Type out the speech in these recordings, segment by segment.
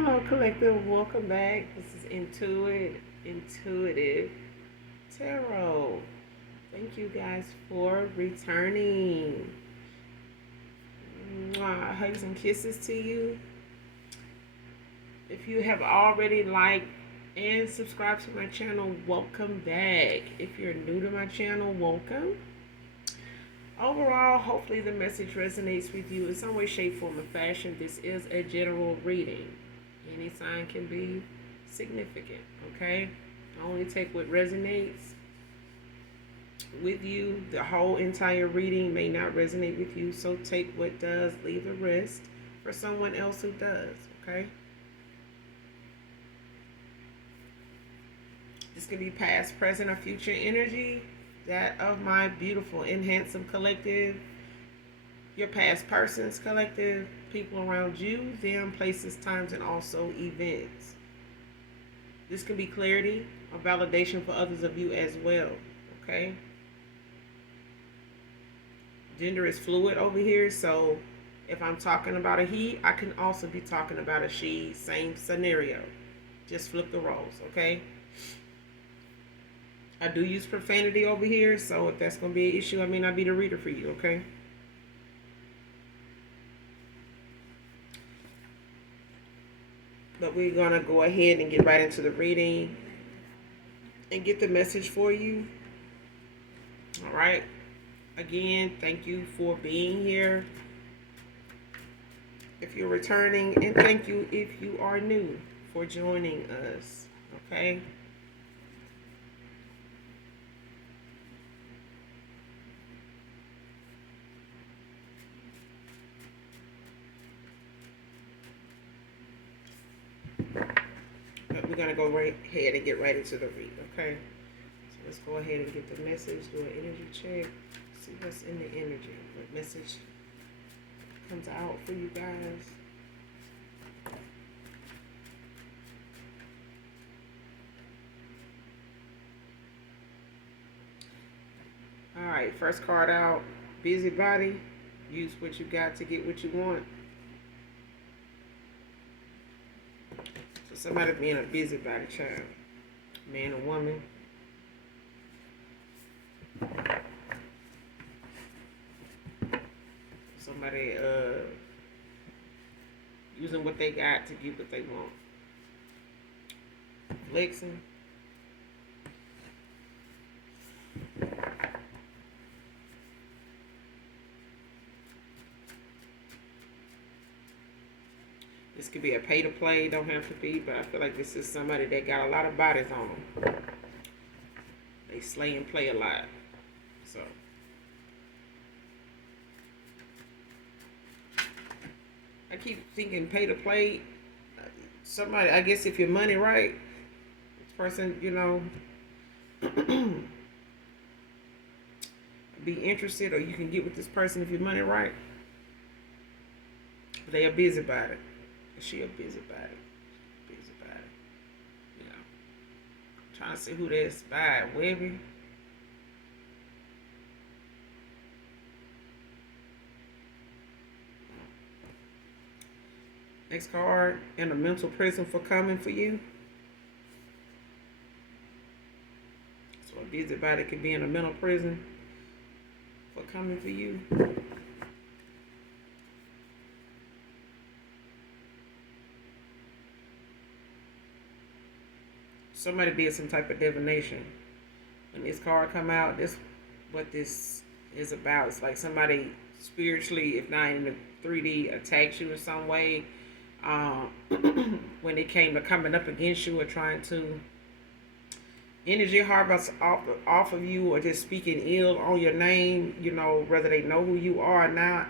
Hello, collective. Welcome back. This is Intuitive Tarot. Thank you guys for returning. Mwah. Hugs and kisses to you. If you have already liked and subscribed to my channel, welcome back. If you're new to my channel, welcome. Overall, hopefully the message resonates with you in some way, shape, form, or fashion. This is a general reading. Any sign can be significant, okay? Only take what resonates with you. The whole entire reading may not resonate with you, so take what does, leave the rest for someone else who does, okay? This can be past, present, or future energy. That of my beautiful and handsome collective, your past persons collective, people around you, them, places, times, and also events. This can be clarity or validation for others of you as well, okay? Gender is fluid over here, so if I'm talking about a he, I can also be talking about a she, same scenario. Just flip the roles, okay? I do use profanity over here, so if that's going to be an issue, I may not be the reader for you, okay? But we're going to go ahead and get right into the reading and get the message for you. All right. Again, thank you for being here. If you're returning, and thank you if you are new for joining us, okay? But we're going to go right ahead and get right into the read, okay? So let's go ahead and get the message, do an energy check, see what's in the energy, what message comes out for you guys. All right, first card out, busybody. Use what you got to get what you want. So somebody being a busybody, child, man or woman. Somebody using what they got to get what they want. Flexing. This could be a pay to play, don't have to be, but I feel like this is somebody that got a lot of bodies on them. They slay and play a lot. So I keep thinking pay to play. Somebody, I guess if your money right, this person, you know, be interested, or you can get with this person if your money right. But they are busybody. She a busybody. Busybody. You know. I'm trying to see who that's by. Webby. Next card, in a mental prison for coming for you. So a busybody could be in a mental prison for coming for you. Somebody did some type of divination. When this card come out, this what this is about. It's like somebody spiritually, if not in the 3D, attacks you in some way. When it came to coming up against you or trying to energy harvest off of you, or just speaking ill on your name, you know, whether they know who you are or not.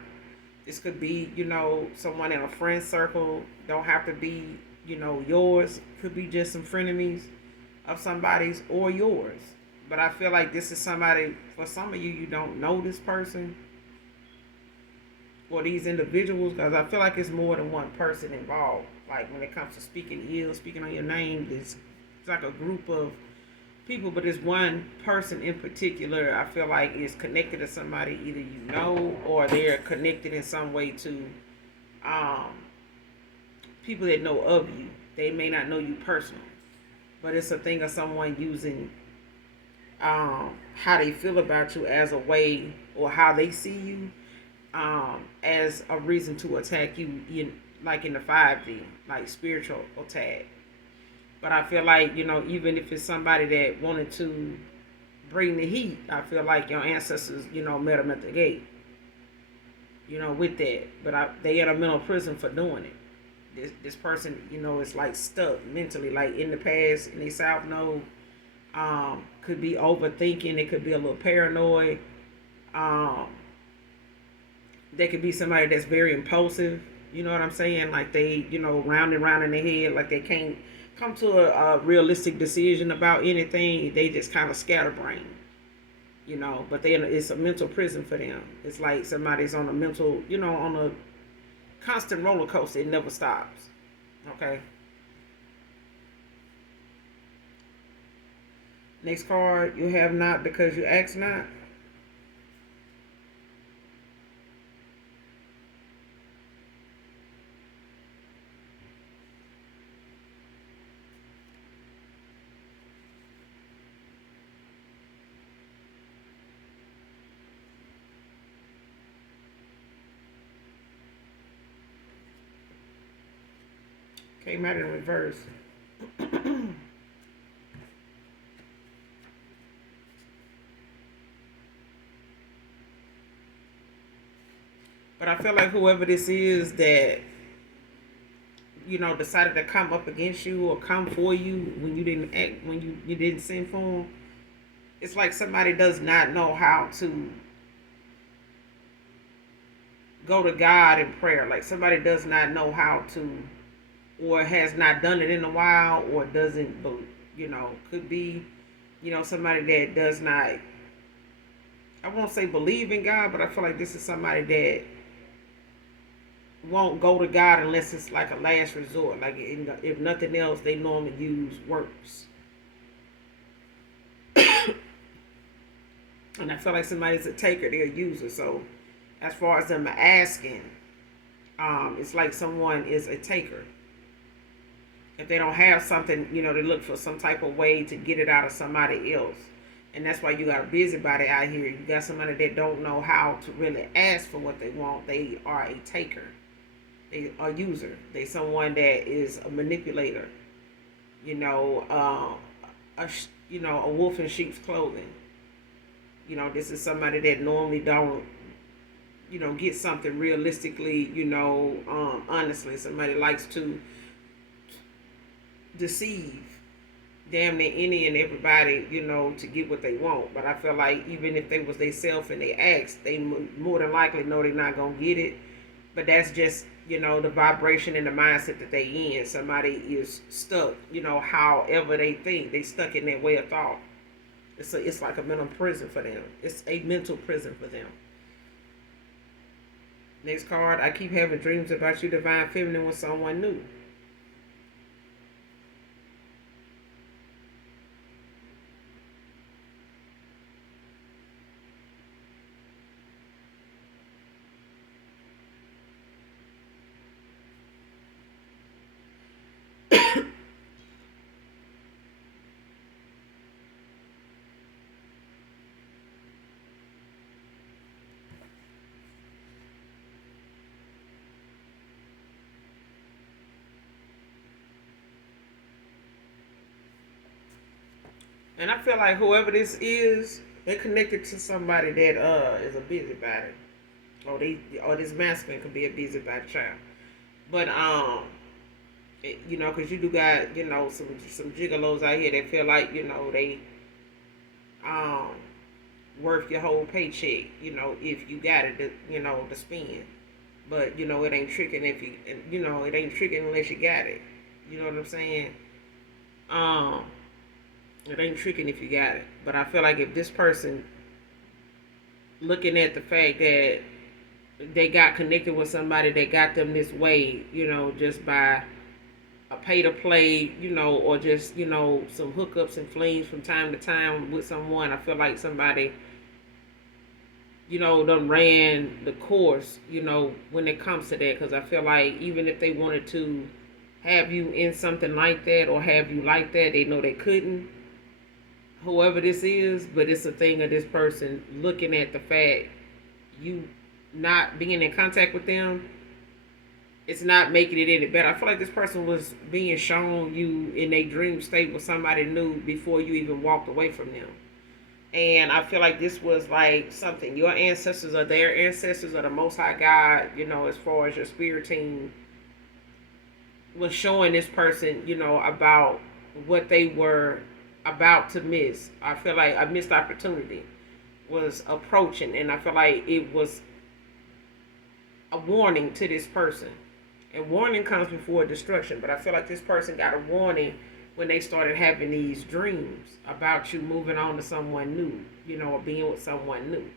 This could be, you know, someone in a friend circle. Don't have to be, you know, yours. Could be just some frenemies of somebody's or yours. But I feel like this is somebody, for some of you, you don't know this person or these individuals, because I feel like it's more than one person involved. Like when it comes to speaking ill, speaking on your name, it's like a group of people, but it's one person in particular I feel like is connected to somebody either you know or they're connected in some way to people that know of you. They may not know you personally, but it's a thing of someone using how they feel about you as a way, or how they see you, as a reason to attack you like in the 5D, like spiritual attack. But I feel like, even if it's somebody that wanted to bring the heat, I feel like your ancestors, met them at the gate, with that. But they in a mental prison for doing it. This person, is like stuck mentally, like in the past, in the South Node. Could be overthinking. It could be a little paranoid. Um, they could be somebody that's very impulsive. You know what I'm saying? Like they, round and round in their head. Like they can't come to a realistic decision about anything. They just kind of scatterbrain. But it's a mental prison for them. It's like somebody's on a mental, on a constant roller coaster. It never stops. Okay. Next card, you have not because you ask not. Came out in reverse. But I feel like whoever this is that, decided to come up against you or come for you when you didn't act, when you didn't send for them, it's like somebody does not know how to go to God in prayer. Like somebody does not know how to, or has not done it in a while, or doesn't, could be, somebody that does not, I won't say believe in God, but I feel like this is somebody that won't go to God unless it's like a last resort. Like if nothing else, they normally use works. And I feel like somebody's a taker, they're a user. So as far as them asking, it's like someone is a taker. If they don't have something, they look for some type of way to get it out of somebody else. And that's why you got a busybody out here. You got somebody that don't know how to really ask for what they want. They are a taker. They are a user. They someone that is a manipulator. A wolf in sheep's clothing. This is somebody that normally don't, get something realistically, honestly. Somebody likes to deceive damn near any and everybody, to get what they want. But I feel like even if they was they self and they asked, they more than likely know they're not gonna get it. But that's just, the vibration and the mindset that they in. Somebody is stuck, however they think. They stuck in that way of thought. It's like a mental prison for them. It's a mental prison for them. Next card, I keep having dreams about you, divine feminine, with someone new. And I feel like whoever this is, they're connected to somebody that is a busybody. Or this masculine could be a busybody child. But because you do got, some gigolos out here that feel like, they um worth your whole paycheck, if you got it to, to spend. But it ain't tricking if you, it ain't tricking unless you got it. You know what I'm saying? Um, it ain't tricking if you got it. But I feel like if this person looking at the fact that they got connected with somebody that got them this way, just by a pay to play, or just, some hookups and flings from time to time with someone. I feel like somebody, done ran the course, when it comes to that. Because I feel like even if they wanted to have you in something like that or have you like that. They know they couldn't. Whoever this is, but it's a thing of this person looking at the fact you not being in contact with them. It's not making it any better. I feel like this person was being shown you in a dream state with somebody new before you even walked away from them. And I feel like this was like something your ancestors or their ancestors or the Most High God, as far as your spirit team, was showing this person, about what they were about to miss. I feel like a missed opportunity was approaching, and I feel like it was a warning to this person. And warning comes before destruction, but I feel like this person got a warning when they started having these dreams about you moving on to someone new, or being with someone new.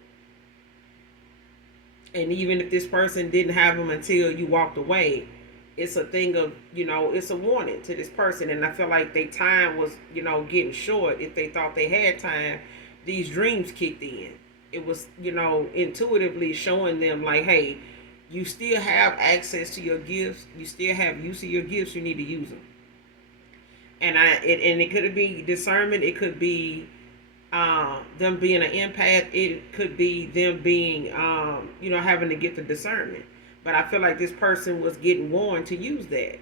And even if this person didn't have them until you walked away, it's a thing of, it's a warning to this person. And I feel like their time was, getting short. If they thought they had time, these dreams kicked in. It was, intuitively showing them like, hey, you still have access to your gifts. You still have use of your gifts. You need to use them. And it could be discernment. It could be them being an empath. It could be them being, having to get the discernment. But I feel like this person was getting warned to use that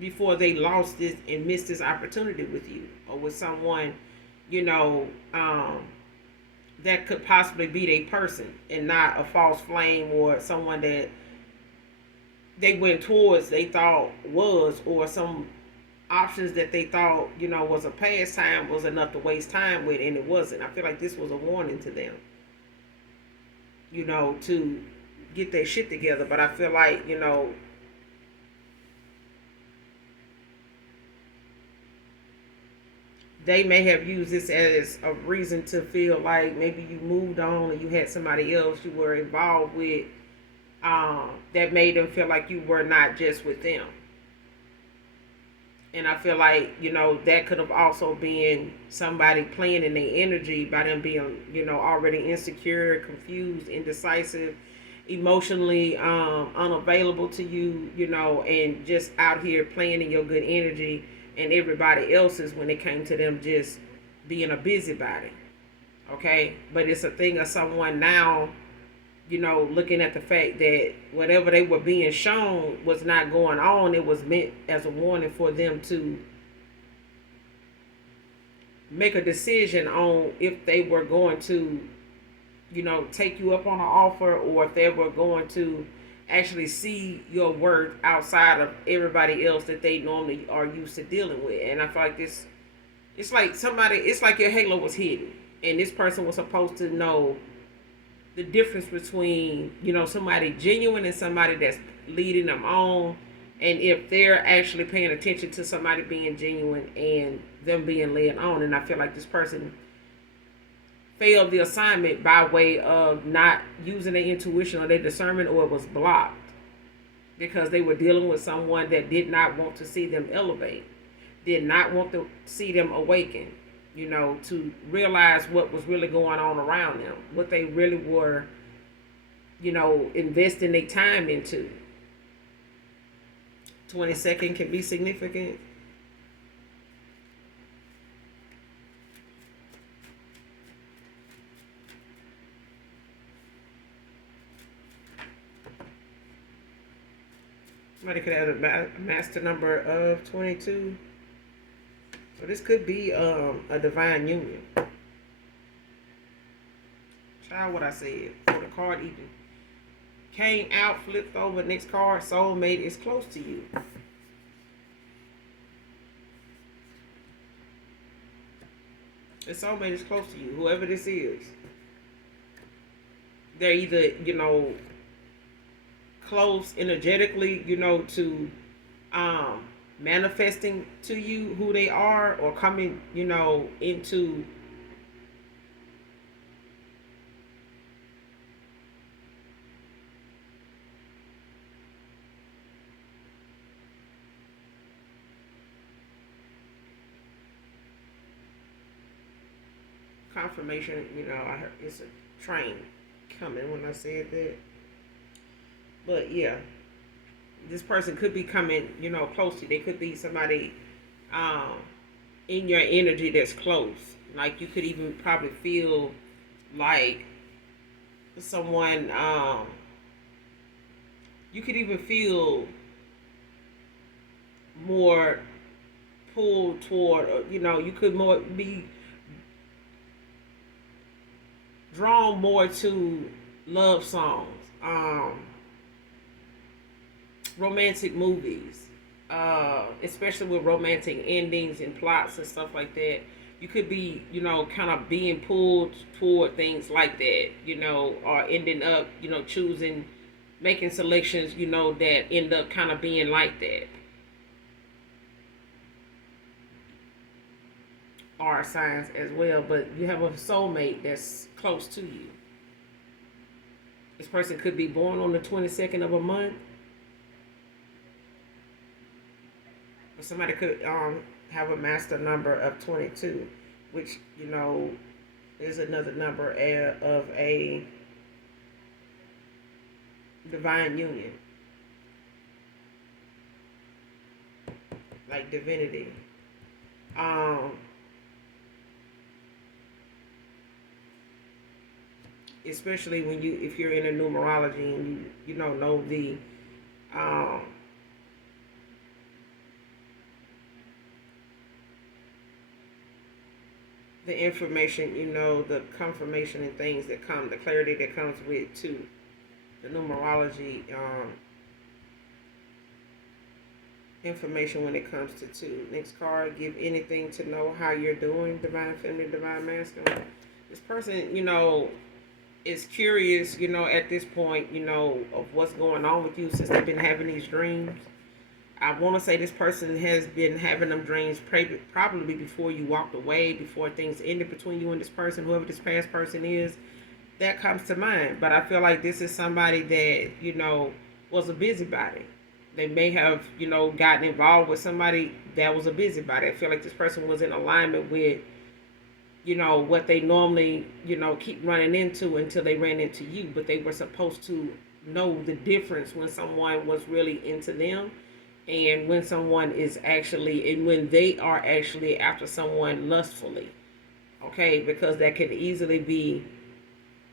before they lost this and missed this opportunity with you or with someone, you know, um, that could possibly be their person and not a false flame or someone that they went towards they thought was, or some options that they thought, was a pastime was enough to waste time with, and it wasn't. I feel like this was a warning to them, to get their shit together. But I feel like, they may have used this as a reason to feel like maybe you moved on or you had somebody else you were involved with, that made them feel like you were not just with them. And I feel like, that could have also been somebody playing in their energy by them being, already insecure, confused, indecisive, emotionally unavailable to you, and just out here playing in your good energy and everybody else's when it came to them just being a busybody. Okay? But it's a thing of someone now, looking at the fact that whatever they were being shown was not going on. It was meant as a warning for them to make a decision on if they were going to, take you up on an offer, or if they were going to actually see your worth outside of everybody else that they normally are used to dealing with. And I feel like this, it's like your halo was hidden, and this person was supposed to know the difference between, somebody genuine and somebody that's leading them on, and if they're actually paying attention to somebody being genuine and them being led on. And I feel like this person failed the assignment by way of not using their intuition or their discernment, or it was blocked because they were dealing with someone that did not want to see them elevate, did not want to see them awaken, to realize what was really going on around them, what they really were, investing their time into. 22nd can be significant. Somebody could have a master number of 22. So this could be a divine union. Try what I said. For the card even came out, flipped over, next card, soulmate is close to you. The soulmate is close to you, whoever this is. They're either, close energetically, to manifesting to you who they are, or coming, into confirmation. I heard it's a train coming when I said that. But yeah, this person could be coming, close to you. They could be somebody um, in your energy that's close. Like you could even probably feel like someone. You could even feel more pulled toward. You could more be drawn more to love songs, romantic movies, especially with romantic endings and plots and stuff like that. You could be, kind of being pulled toward things like that, or ending up, choosing, making selections, that end up kind of being like that. Are signs as well, but you have a soulmate that's close to you. This person could be born on the 22nd of a month, or somebody could have a master number of 22, which is another number of a divine union, like divinity. Um, Especially when if you're in a numerology and you don't know um, the information, the confirmation and things that come, the clarity that comes with too, the numerology information when it comes to two. Next card, give anything to know how you're doing, divine feminine, divine masculine. This person, is curious, at this point, of what's going on with you since they've been having these dreams. I want to say this person has been having them dreams probably before you walked away, before things ended between you and this person, whoever this past person is. That comes to mind. But I feel like this is somebody that, was a busybody. They may have, gotten involved with somebody that was a busybody. I feel like this person was in alignment with, what they normally, keep running into until they ran into you. But they were supposed to know the difference when someone was really into them and when someone is actually, and when they are actually after someone lustfully. Okay, because that can easily be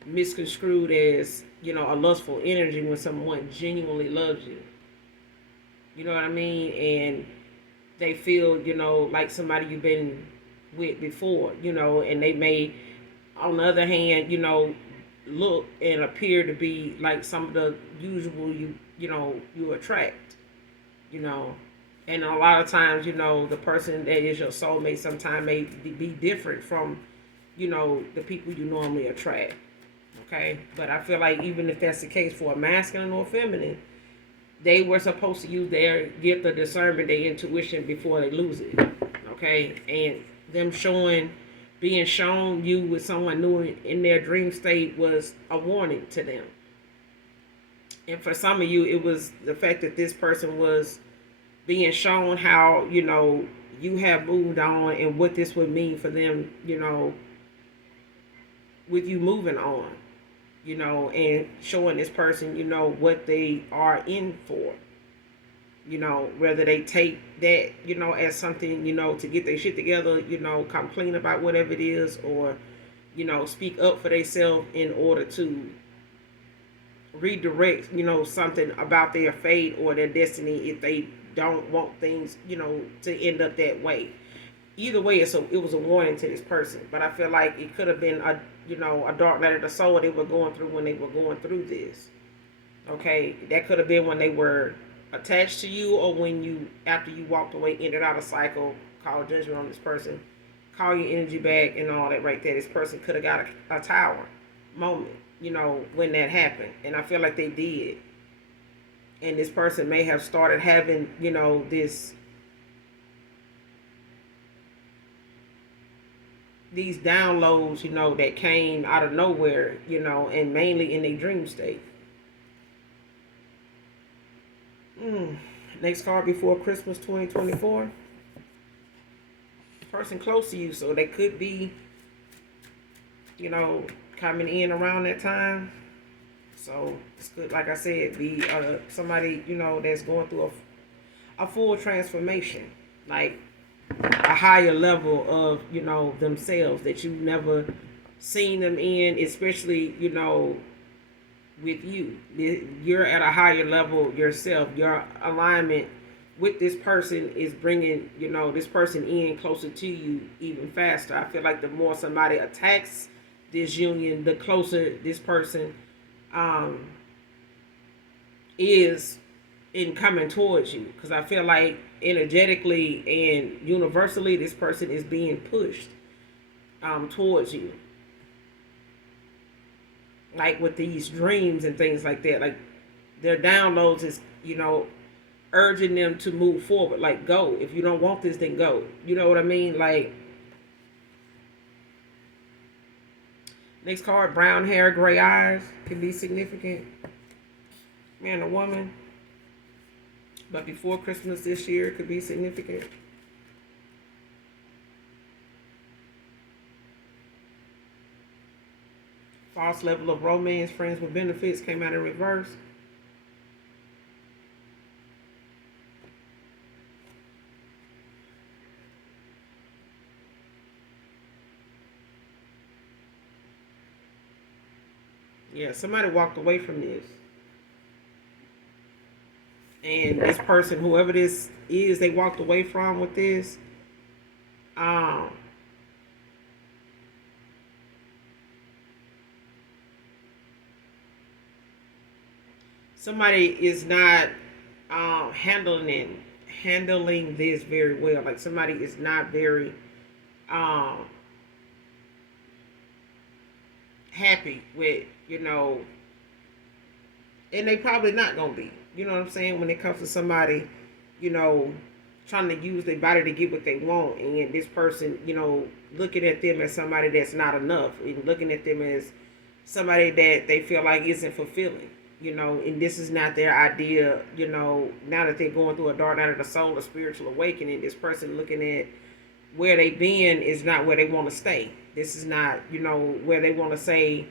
misconstrued as, a lustful energy when someone genuinely loves you. You know what I mean? And they feel, like somebody you've been with before, and they may, on the other hand, look and appear to be like some of the usual you attract, you know. And a lot of times, the person that is your soulmate sometimes may be different from, the people you normally attract. Okay? But I feel like even if that's the case for a masculine or feminine, they were supposed to use their gift of discernment, their intuition before they lose it. Okay? And them being shown you with someone new in their dream state was a warning to them. And for some of you, it was the fact that this person was being shown how, you have moved on and what this would mean for them, with you moving on, and showing this person, what they are in for. Whether they take that, as something, to get their shit together, come clean about whatever it is, or, speak up for themselves in order to redirect, something about their fate or their destiny if they don't want things, to end up that way. Either way, it was a warning to this person. But I feel like it could have been a dark night of the soul they were going through when they were going through this. Okay, that could have been when they were attached to you, or when you, after you walked away, ended out a cycle, call judgment on this person, call your energy back and all that right there. This person could have got a tower moment, when that happened. And I feel like they did. And this person may have started having, these downloads, that came out of nowhere, and mainly in a dream state. Next card, before Christmas 2024. Person close to you, so they could be, coming in around that time. So it's good, like I said, be somebody, that's going through a full transformation, like a higher level of, themselves that you've never seen them in, especially, with you. You're at a higher level yourself. Your alignment with this person is bringing, this person in closer to you even faster. I feel like the more somebody attacks this union, the closer this person um, is in coming towards you. Because I feel like energetically and universally, this person is being pushed towards you. Like with these dreams and things like that. Like their downloads is, urging them to move forward. Like, go. If you don't want this, then go. You know what I mean? Like, next card, brown hair, gray eyes can be significant. Man or woman. But before Christmas this year could be significant. False level of romance, friends with benefits came out in reverse. Yeah, somebody walked away from this. And this person, whoever this is, they walked away from with this. Somebody is not handling this very well. Like somebody is not very happy with, and they probably not gonna be. You know what I'm saying? When it comes to somebody, you know, trying to use their body to get what they want, and this person, looking at them as somebody that's not enough, and looking at them as somebody that they feel like isn't fulfilling. And this is not their idea. Now that they're going through a dark night of the soul, a spiritual awakening, this person looking at where they've been is not where they want to stay. This is not, where they want to say,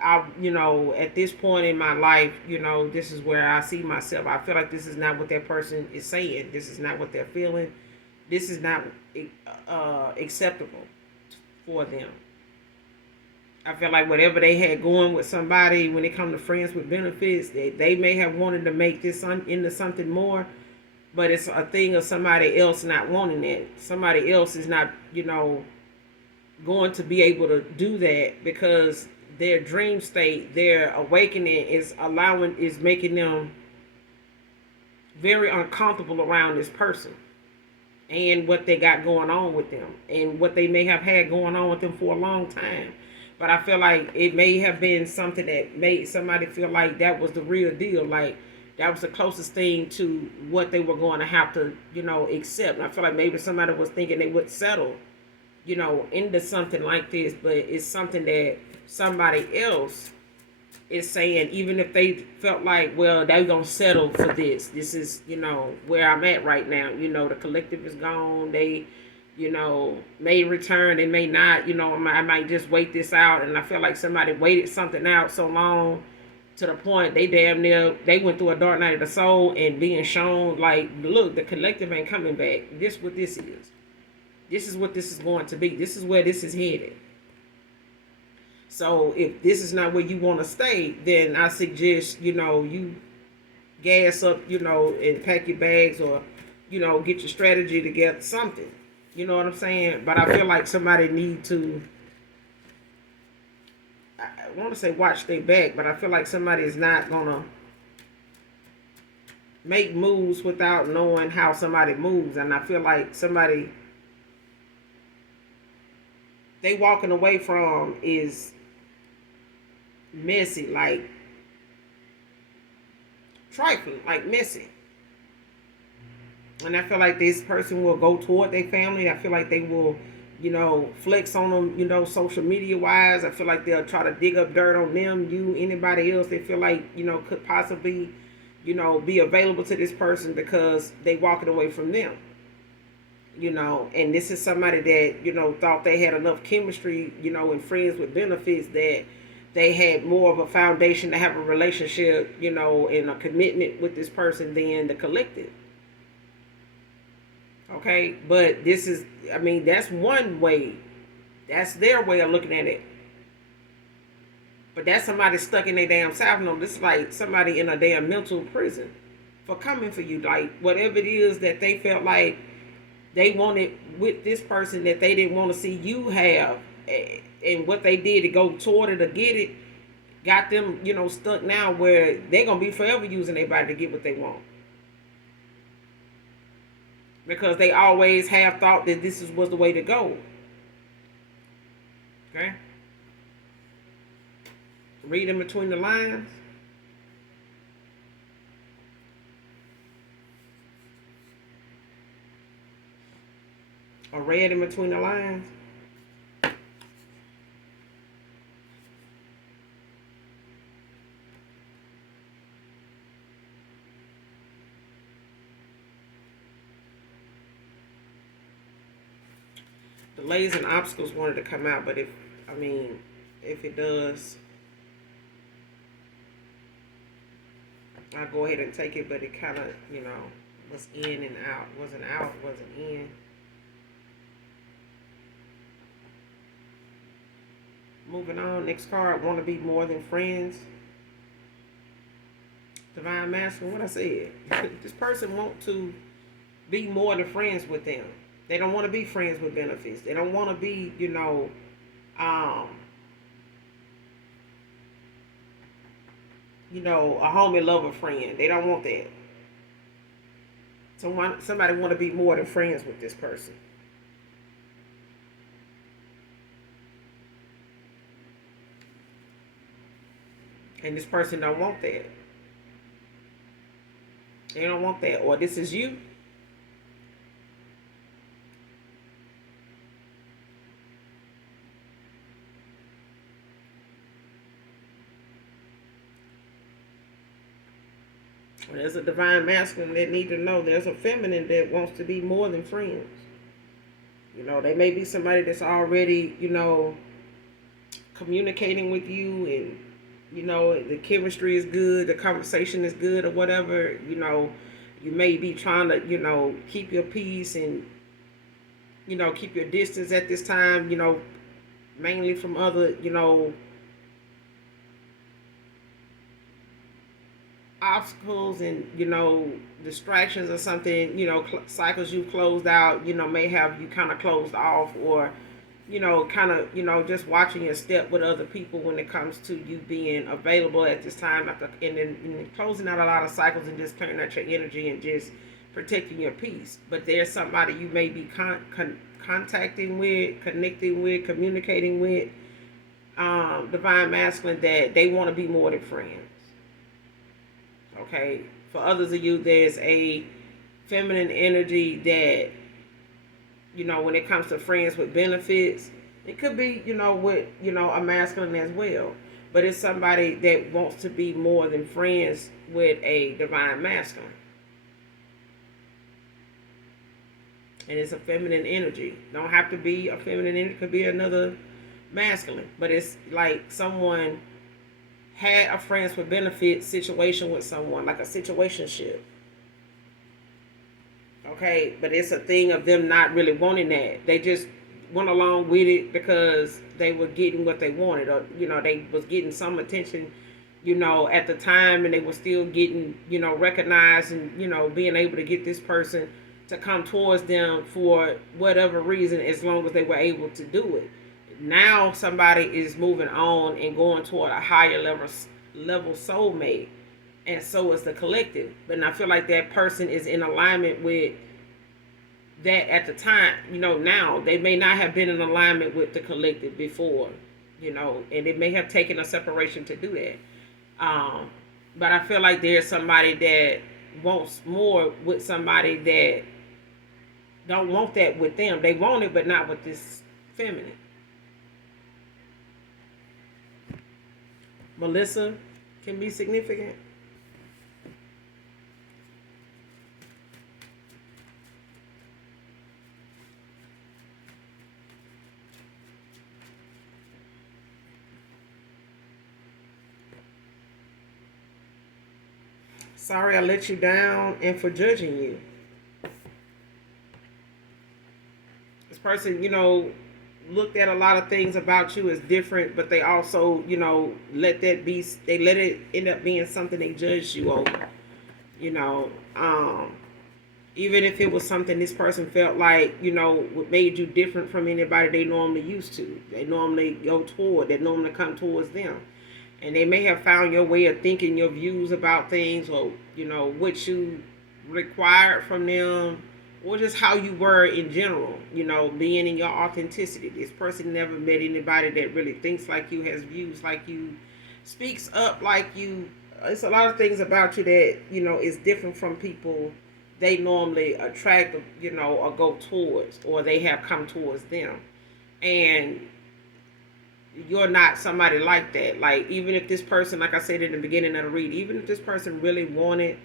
at this point in my life, this is where I see myself. I feel like this is not what that person is saying. This is not what they're feeling. This is not acceptable for them. I feel like whatever they had going with somebody, when it comes to friends with benefits, they may have wanted to make this into something more, but it's a thing of somebody else not wanting it. Somebody else is not, going to be able to do that because their dream state, their awakening is making them very uncomfortable around this person and what they got going on with them and what they may have had going on with them for a long time. But I feel like it may have been something that made somebody feel like that was the real deal. Like that was the closest thing to what they were going to have to, accept. And I feel like maybe somebody was thinking they would settle, into something like this. But it's something that somebody else is saying, even if they felt like, well, they're going to settle for this. This is, where I'm at right now. The collective is gone. They may return, they may not, I might just wait this out. And I feel like somebody waited something out so long to the point they damn near, they went through a dark night of the soul and being shown like, look, the collective ain't coming back. This is what this is. This is what this is going to be. This is where this is headed. So if this is not where you want to stay, then I suggest, you gas up, and pack your bags or, get your strategy together, something. You know what I'm saying? But I feel like somebody need to, I want to say watch their back, but I feel like somebody is not going to make moves without knowing how somebody moves. And I feel like somebody they walking away from is messy, like trifling, like messy. And I feel like this person will go toward their family. I feel like they will, flex on them, social media wise. I feel like they'll try to dig up dirt on them, anybody else they feel like, could possibly, be available to this person because they walking away from them. And this is somebody that, thought they had enough chemistry, and friends with benefits that they had more of a foundation to have a relationship, and a commitment with this person than the collective. Okay, but that's one way. That's their way of looking at it. But that's somebody stuck in their damn South Node. This is like somebody in a damn mental prison for coming for you. Like whatever it is that they felt like they wanted with this person that they didn't want to see you have, and what they did to go toward it or get it, got them, stuck now where they're gonna be forever using their body to get what they want. Because they always have thought that was the way to go. Okay? Read in between the lines. Or read in between the lines. Delays and obstacles wanted to come out, but if it does, I'll go ahead and take it, but it kind of, was in and out. Wasn't out, wasn't in. Moving on, next card, want to be more than friends. Divine Masculine, what I said. This person want to be more than friends with them. They don't want to be friends with benefits. They don't want to be, a homie, lover, friend. They don't want that. So somebody want to be more than friends with this person. And this person don't want that. They don't want that. Or this is you. There's a divine masculine that need to know there's a feminine that wants to be more than friends. They may be somebody that's already, communicating with you, and the chemistry is good, the conversation is good, or whatever. You may be trying to, keep your peace and, keep your distance at this time, mainly from other, obstacles and, distractions or something, cycles you've closed out, may have you kind of closed off, or, kind of, just watching your step with other people when it comes to you being available at this time, and then closing out a lot of cycles and just clearing out your energy and just protecting your peace. But there's somebody you may be contacting with, connecting with, communicating with, divine masculine, that they want to be more than friends. Okay, for others of you, there's a feminine energy that, when it comes to friends with benefits, it could be, with, a masculine as well. But it's somebody that wants to be more than friends with a divine masculine. And it's a feminine energy. Don't have to be a feminine energy, it could be another masculine. But it's like someone had a friends with benefits situation with someone, like a situationship. Okay, but it's a thing of them not really wanting that. They just went along with it because they were getting what they wanted, or they was getting some attention, at the time, and they were still getting, recognized, and being able to get this person to come towards them for whatever reason, as long as they were able to do it. Now somebody is moving on and going toward a higher level soulmate, and so is the collective. But I feel like that person is in alignment with that at the time. Now they may not have been in alignment with the collective before, and it may have taken a separation to do that. But I feel like there's somebody that wants more with somebody that don't want that with them. They want it, but not with this feminine. Melissa can be significant. Sorry I let you down and for judging you. This person, looked at a lot of things about you as different, but they also, they let it end up being something they judged you over. You know, even if it was something this person felt like, what made you different from anybody they normally used to. They normally they normally come towards them. And they may have found your way of thinking, your views about things, or, what you required from them, or just how you were in general, being in your authenticity. This person never met anybody that really thinks like you, has views like you, speaks up like you. It's a lot of things about you that, is different from people they normally attract, or go towards, or they have come towards them. And you're not somebody like that. Like, even if this person, like I said in the beginning of the read, even if this person really wanted,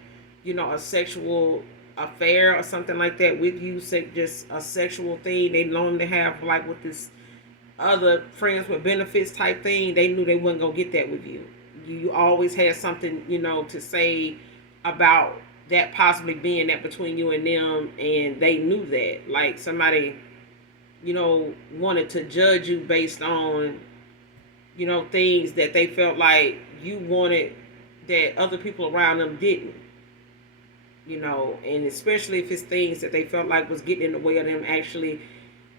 a sexual affair or something like that with you, say just a sexual thing they normally have, like with this other friends with benefits type thing, they knew they wasn't gonna get that with you. You always had something, to say about that possibly being that between you and them, and they knew that. Like, somebody, wanted to judge you based on, things that they felt like you wanted that other people around them didn't. And especially if it's things that they felt like was getting in the way of them actually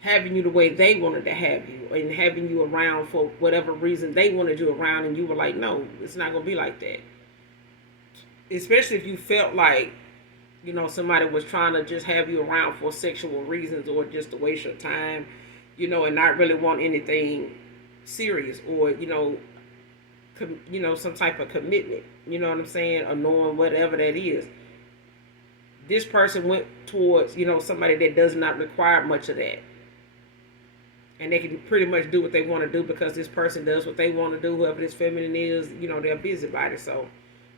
having you the way they wanted to have you, and having you around for whatever reason they wanted you around, and you were like, no, it's not going to be like that. Especially if you felt like, somebody was trying to just have you around for sexual reasons, or just to waste your time, and not really want anything serious, or, some type of commitment, you know what I'm saying, or knowing whatever that is. This person went towards, somebody that does not require much of that. And they can pretty much do what they want to do, because this person does what they want to do. Whoever this feminine is, they're busybody. So,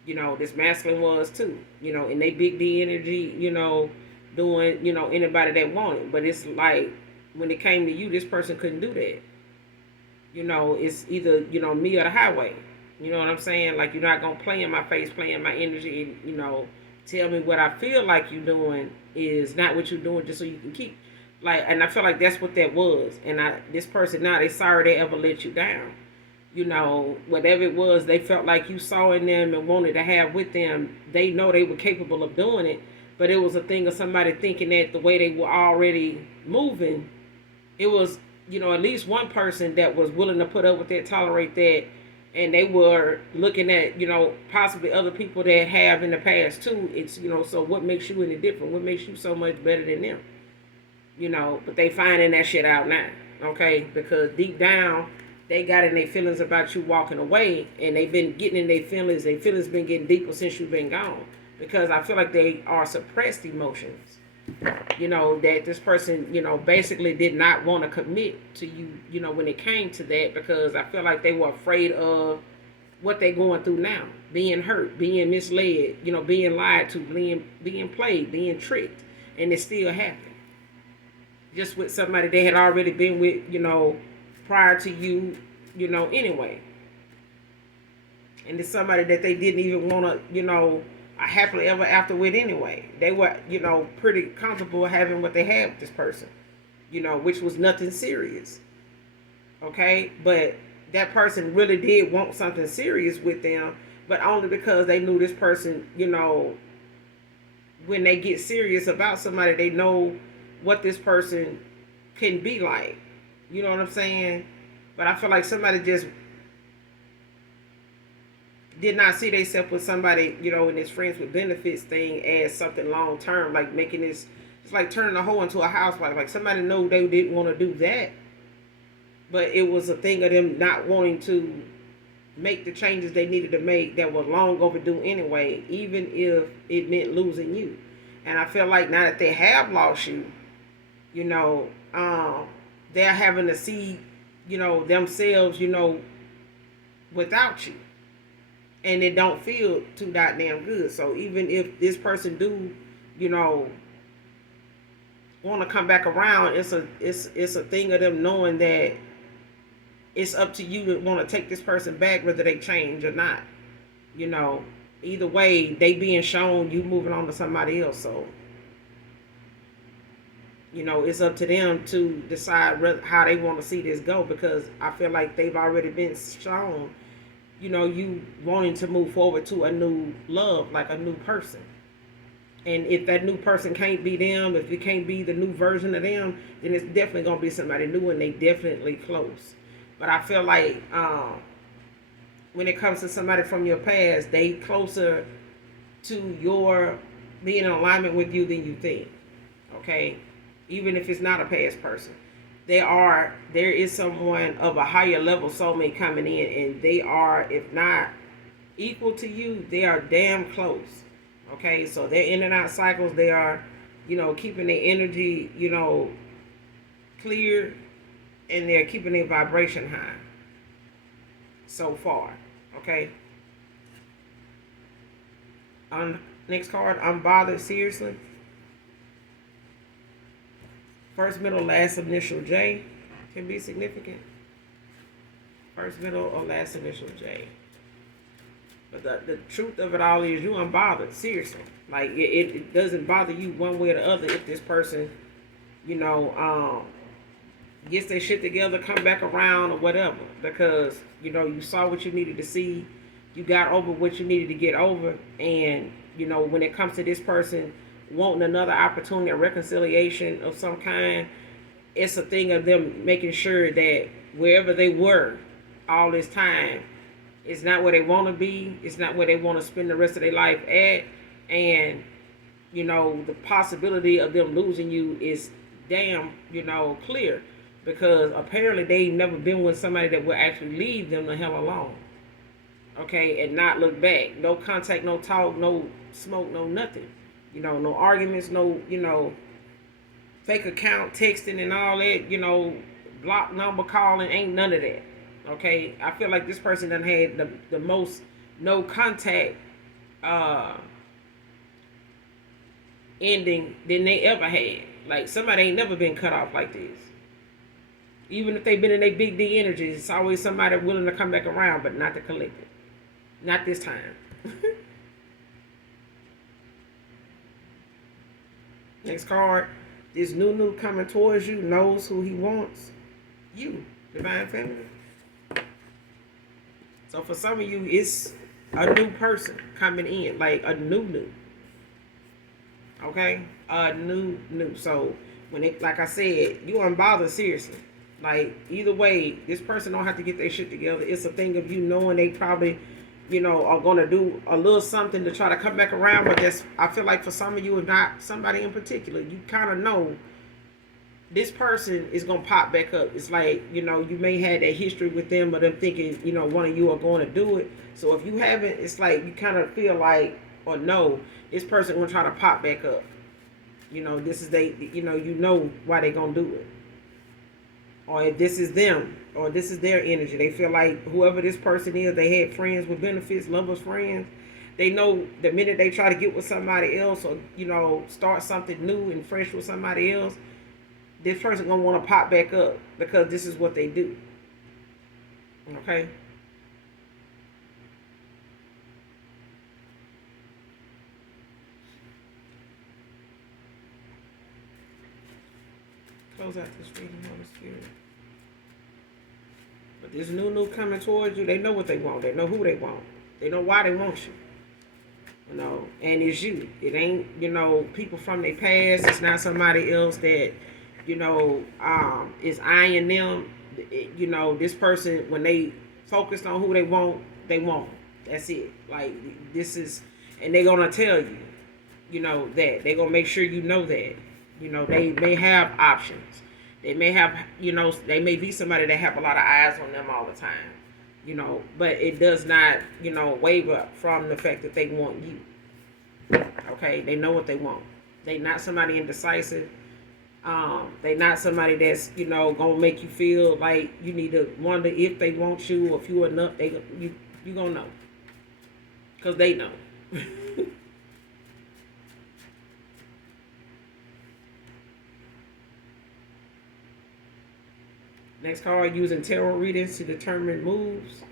this masculine was too, and they big D energy, doing, anybody that wanted. But it's like, when it came to you, this person couldn't do that. It's either, me or the highway. You know what I'm saying? Like, you're not going to play in my face, play in my energy, and, tell me what I feel like you're doing is not what you're doing just so you can keep. Like, and I feel like that's what that was. And this person now, they sorry they ever let you down. Whatever it was they felt like you saw in them and wanted to have with them, they know they were capable of doing it. But it was a thing of somebody thinking that the way they were already moving, it was, at least one person that was willing to put up with that, tolerate that, and they were looking at, possibly other people that have in the past too. It's, so what makes you any different? What makes you so much better than them? But they finding that shit out now, okay? Because deep down, they got in their feelings about you walking away, and they've been getting in their feelings. Their feelings been getting deeper since you've been gone. Because I feel like they are suppressed emotions. That this person, basically did not want to commit to you, when it came to that, because I feel like they were afraid of what they're going through now. Being hurt, being misled, being lied to, being played, being tricked. And it still happened. Just with somebody they had already been with, prior to you, anyway. And it's somebody that they didn't even want to, happily ever after with anyway. They were, pretty comfortable having what they had with this person, which was nothing serious. Okay? But that person really did want something serious with them, but only because they knew this person, when they get serious about somebody, they know what this person can be like. You know what I'm saying? But I feel like somebody just did not see themselves with somebody, in this friends with benefits thing as something long term, like making this, it's like turning a hoe into a housewife. Like, somebody knew they didn't want to do that, but it was a thing of them not wanting to make the changes they needed to make that were long overdue anyway, even if it meant losing you. And I feel like now that they have lost you, they're having to see, themselves, without you. And it don't feel too goddamn good. So even if this person do, want to come back around, it's a thing of them knowing that it's up to you to want to take this person back, whether they change or not. either way, they being shown you moving on to somebody else. So, it's up to them to decide how they want to see this go, because I feel like they've already been shown, you wanting to move forward to a new love, like a new person. And if that new person can't be them, if it can't be the new version of them, then it's definitely going to be somebody new, and they definitely close. But I feel like when it comes to somebody from your past, they closer to your being in alignment with you than you think. Okay? Even if it's not a past person. There is someone of a higher level soulmate coming in, and they are, if not equal to you, they are damn close. Okay, so they're in and out cycles. They are, keeping their energy, clear, and they're keeping their vibration high. So far, okay. Next card, unbothered, seriously. First, middle, last initial J can be significant. First, middle, or last initial J. But the truth of it all is you unbothered, seriously. Like, it doesn't bother you one way or the other if this person, gets their shit together, come back around or whatever. Because, you saw what you needed to see. You got over what you needed to get over. And, when it comes to this person wanting another opportunity, a reconciliation of some kind, it's a thing of them making sure that wherever they were all this time, it's not where they want to be. It's not where they want to spend the rest of their life at. And, the possibility of them losing you is damn, clear. Because apparently they never been with somebody that will actually leave them the hell alone. Okay, and not look back. No contact, no talk, no smoke, no nothing. No arguments, no, fake account texting and all that, block number calling, ain't none of that. Okay, I feel like this person done had the most no contact ending than they ever had. Like, somebody ain't never been cut off like this. Even if they've been in their big D energies, it's always somebody willing to come back around, but not the collective. Not this time. Next card. This new coming towards you knows who he wants. You, Divine Feminine. So for some of you, it's a new person coming in, like a new. Okay? A new. So when it, like I said, you unbothered, seriously. Like, either way, this person don't have to get their shit together. It's a thing of you knowing they probably, are going to do a little something to try to come back around. But I feel like for some of you, if not somebody in particular, you kind of know this person is going to pop back up. It's like, you may have that history with them, but them thinking, one of you are going to do it. So if you haven't, it's like you kind of feel like, or know, this person going to try to pop back up. This is you know why they going to do it. Or if this is them, or this is their energy. They feel like whoever this person is, they had friends with benefits, lovers, friends. They know the minute they try to get with somebody else, or, start something new and fresh with somebody else, this person going to want to pop back up, because this is what they do. Okay? Close out this reading, Holy Spirit. But this new coming towards you, they know what they want. They know who they want. They know why they want you. And it's you. It ain't, people from their past. It's not somebody else that, is eyeing them. This person, when they focused on who they want. That's it. Like, this is, and they're going to tell you, that. They're going to make sure you know that. They may have options. They may have, they may be somebody that have a lot of eyes on them all the time. But it does not, waver from the fact that they want you. Okay, they know what they want. They not somebody indecisive. They not somebody that's, gonna make you feel like you need to wonder if they want you, or if you enough. You gonna know, cause they know. Next card, using tarot readings to determine moves.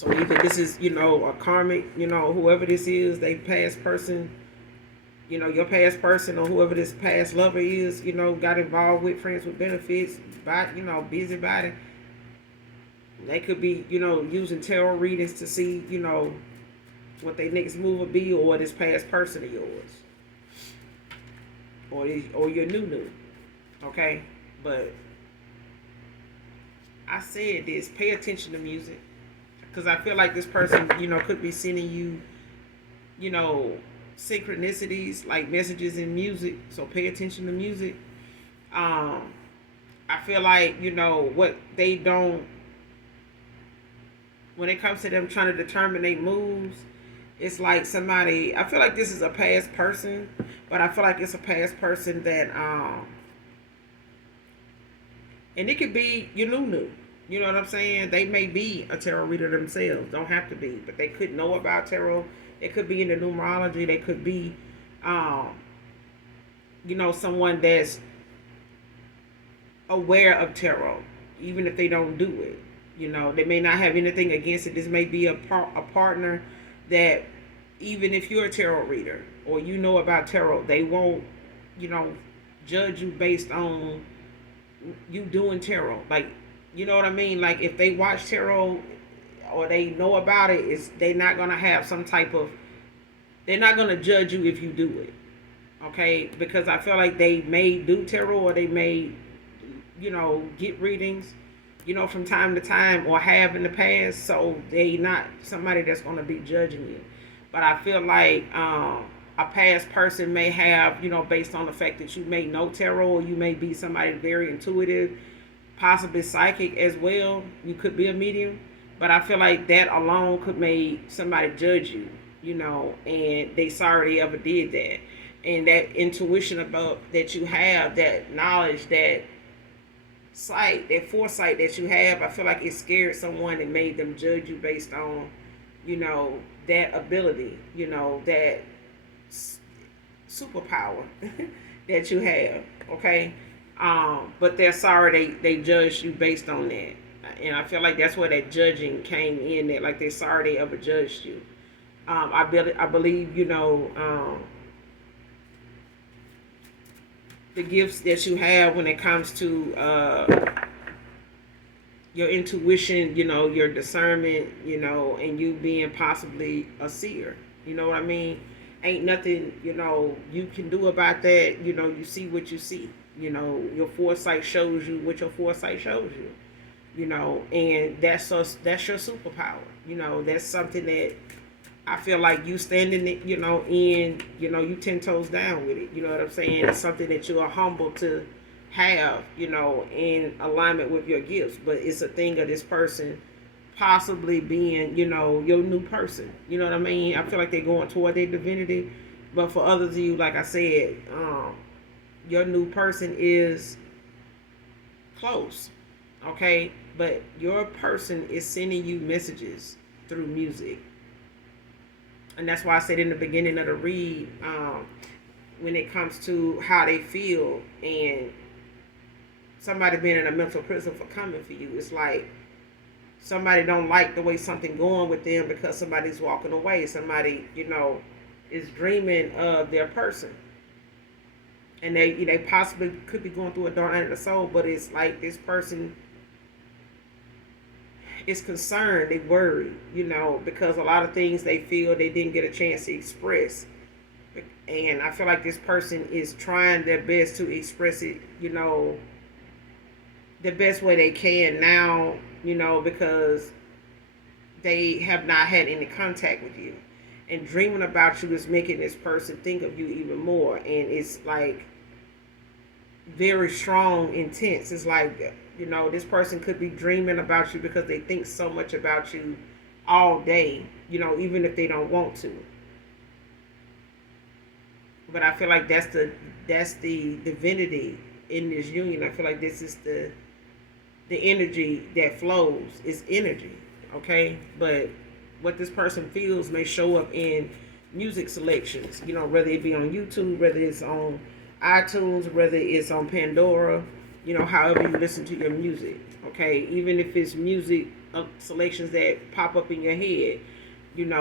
So either this is, a karmic, whoever this is, they past person, your past person or whoever this past lover is, got involved with friends with benefits, busybody. They could be, using tarot readings to see, what their next move will be, or this past person of yours, or your new. Okay, but I said this: pay attention to music, because I feel like this person, could be sending you, you know, synchronicities like messages in music. So pay attention to music. Um, I feel like what they don't when it comes to them trying to determine their moves. It's like somebody. I feel like this is a past person, but I feel like it's a past person that and it could be your new. You know what I'm saying? They may be a tarot reader themselves. Don't have to be, but they could know about tarot. They could be into numerology. They could be, um, someone that's aware of tarot, even if they don't do it. They may not have anything against it. This may be a partner that, even if you're a tarot reader or you know about tarot, they won't, you know, judge you based on you doing tarot. Like, you know what I mean? Like, if they watch tarot or they know about it, they're not gonna have some type of. They're not gonna judge you if you do it, okay? Because I feel like they may do tarot or they may, get readings, from time to time or have in the past. So they not somebody that's gonna be judging you. But I feel like a past person may have, based on the fact that you may know tarot or you may be somebody very intuitive, possibly psychic as well. You could be a medium, but I feel like that alone could make somebody judge you, and they sorry they ever did that. And that intuition about that you have, that knowledge, that sight, that foresight that you have, I feel like it scared someone and made them judge you based on, that ability, that superpower that you have, okay? But they're sorry they judged you based on that. And I feel like that's where that judging came in, that like they're sorry they ever judged you. I believe, the gifts that you have when it comes to your intuition, your discernment, and you being possibly a seer. You know what I mean? Ain't nothing, you can do about that. You see what you see. Your foresight shows you what your foresight shows you. And that's your superpower. That's something that I feel like you standing, you 10 toes down with it. You know what I'm saying? It's something that you are humble to have, in alignment with your gifts. But it's a thing of this person possibly being, your new person. You know what I mean? I feel like they're going toward their divinity. But for others of you, like I said, your new person is close, okay? But your person is sending you messages through music. And that's why I said in the beginning of the read, when it comes to how they feel and somebody being in a mental prison for coming for you, it's like somebody don't like the way something going with them because somebody's walking away. Somebody, is dreaming of their person. And they possibly could be going through a dark night of the soul, but it's like this person is concerned, they worry, because a lot of things they feel they didn't get a chance to express. And I feel like this person is trying their best to express it, the best way they can now, because they have not had any contact with you. And dreaming about you is making this person think of you even more. And it's like very strong, intense. It's like, this person could be dreaming about you because they think so much about you all day, even if they don't want to. But I feel like that's the divinity in this union. I feel like this is the energy that flows. It's energy, okay? But what this person feels may show up in music selections, whether it be on YouTube, whether it's on iTunes, whether it's on Pandora, however you listen to your music. Okay, even if it's music selections that pop up in your head, and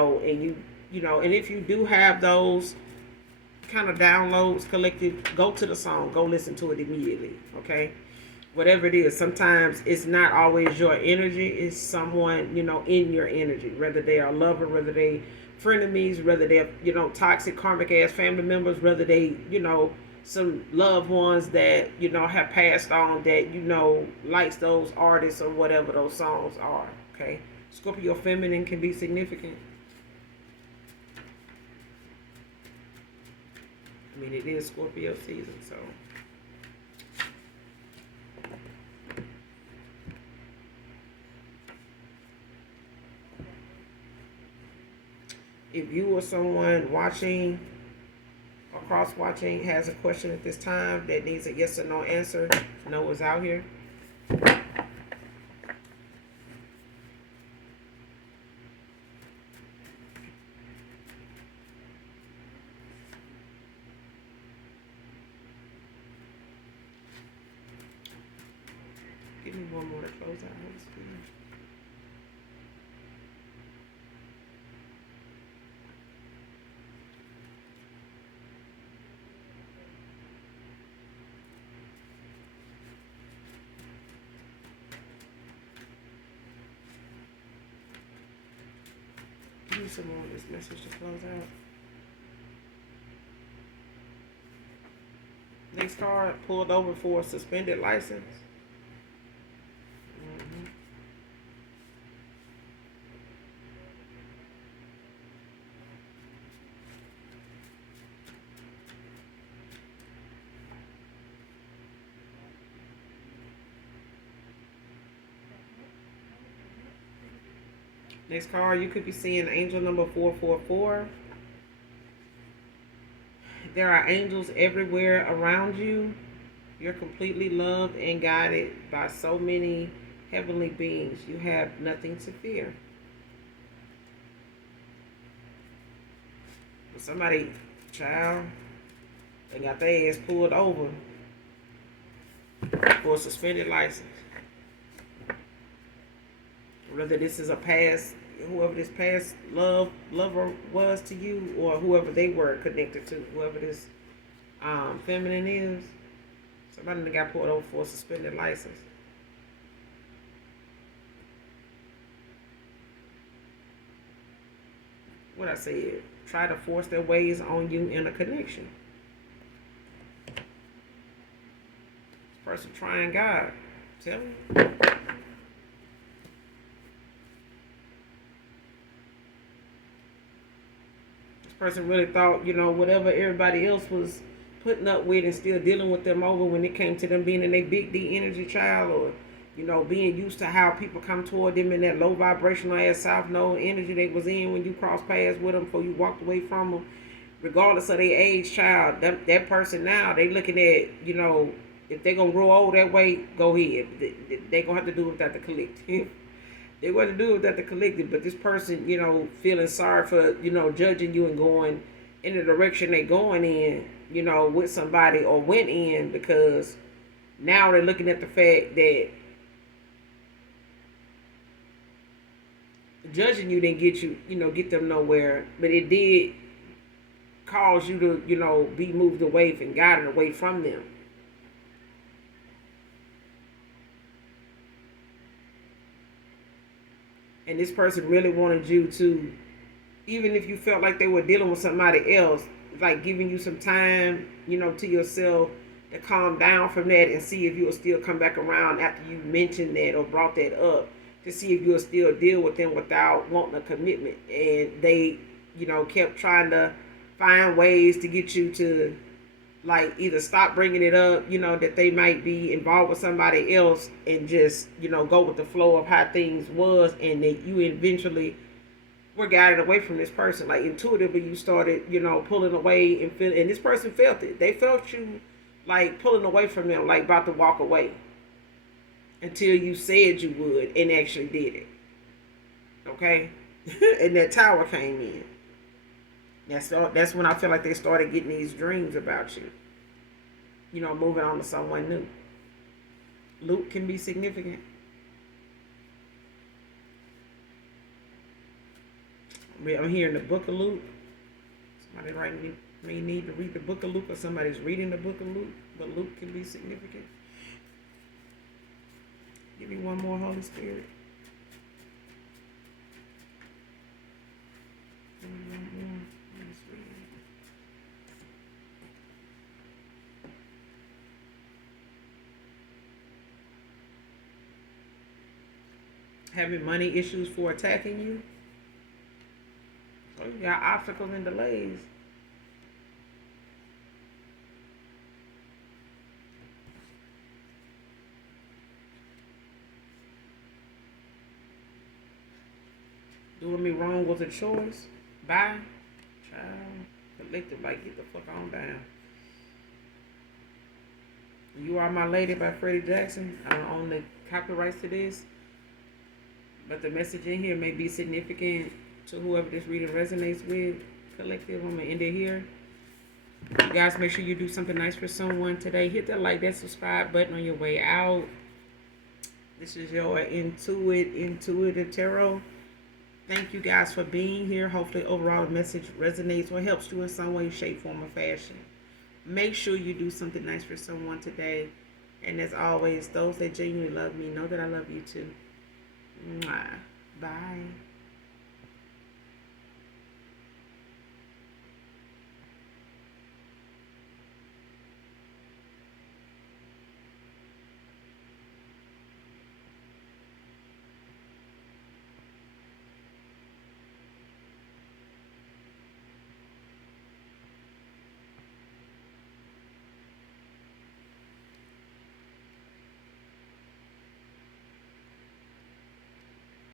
and if you do have those kind of downloads collected, go to the song, go listen to it immediately. Okay, whatever it is, sometimes it's not always your energy, it's someone in your energy, whether they are a lover, whether they frenemies, whether they're toxic karmic ass family members, whether they some loved ones that have passed on that likes those artists or whatever those songs are. Okay, Scorpio feminine can be significant. I mean, it is Scorpio season, so if you or someone watching or cross watching has a question at this time that needs a yes or no answer, no is out here. Give me one more to close out. Give me some more of this message to close out. Next card, pulled over for a suspended license. Next card, you could be seeing angel number 444. There are angels everywhere around you. You're completely loved and guided by so many heavenly beings. You have nothing to fear. But somebody, child, they got their ass pulled over for a suspended license. Whether this is a past, whoever this past lover was to you, or whoever they were connected to, whoever this feminine is, somebody that got pulled over for a suspended license. What I said, try to force their ways on you in a connection. This person trying God, tell me. Person really thought, whatever everybody else was putting up with and still dealing with them over when it came to them being in a big D energy, child, or, being used to how people come toward them in that low vibrational ass South Node energy they was in when you crossed paths with them before you walked away from them, regardless of their age, child. That person now, they looking at, if they're going to grow old that way, go ahead. They're going to have to do it without the collective. They want to do it at the collective, but this person, feeling sorry for, judging you and going in the direction they going in, with somebody or went in, because now they're looking at the fact that judging you didn't get you, get them nowhere, but it did cause you to, be moved away and guided away from them. And this person really wanted you to, even if you felt like they were dealing with somebody else, like giving you some time, to yourself to calm down from that and see if you'll still come back around after you mentioned that or brought that up, to see if you'll still deal with them without wanting a commitment. And they, kept trying to find ways to get you to, like, either stop bringing it up, that they might be involved with somebody else, and just, go with the flow of how things was, and that you eventually were guided away from this person. Like, intuitively you started, pulling away, and this person felt it. They felt you, like, pulling away from them, like about to walk away, until you said you would and actually did it. Okay? And that tower came in. That's when I feel like they started getting these dreams about you. Moving on to someone new. Luke can be significant. I'm hearing the book of Luke. Somebody may need to read the book of Luke, or somebody's reading the book of Luke, but Luke can be significant. Give me one more, Holy Spirit. Give me one more, Holy Spirit. Having money issues for attacking you. So you got obstacles and delays. Doing me wrong was a choice. Bye. Child. Collective, like, get the fuck on down. You Are My Lady by Freddie Jackson. I don't own the copyrights to this, but the message in here may be significant to whoever this reading resonates with. Collective, I'm going to end it here. You guys, make sure you do something nice for someone today. Hit that like, that subscribe button on your way out. This is your Intuitive Tarot. Thank you guys for being here. Hopefully overall the message resonates or helps you in some way, shape, form, or fashion. Make sure you do something nice for someone today. And as always, those that genuinely love me know that I love you too. Mwah. Bye.